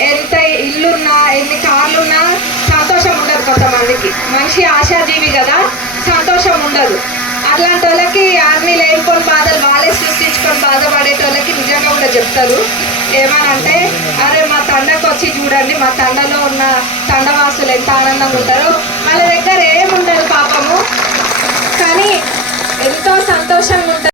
ఎంత ఇల్లున్నా ఎన్ని కార్లున్నా సంతోషం ఉండదు కొంతమందికి. మనిషి ఆశాజీవి కదా సంతోషం ఉండదు. అట్లాంటి వాళ్ళకి ఆర్మీ లేనిపోని బాధలు వాళ్ళే సృష్టించుకొని బాధపడేటోళ్ళకి నిజంగా కూడా చెప్తారు. ఏమనంటే అరే మా తండకు వచ్చి చూడండి మా తండలో ఉన్న తండవాసులు ఎంత ఆనందంగా ఉంటారో. వాళ్ళ దగ్గర ఏముండదు పాపము. కానీ ఎంతో సంతోషంగా ఉంటుంది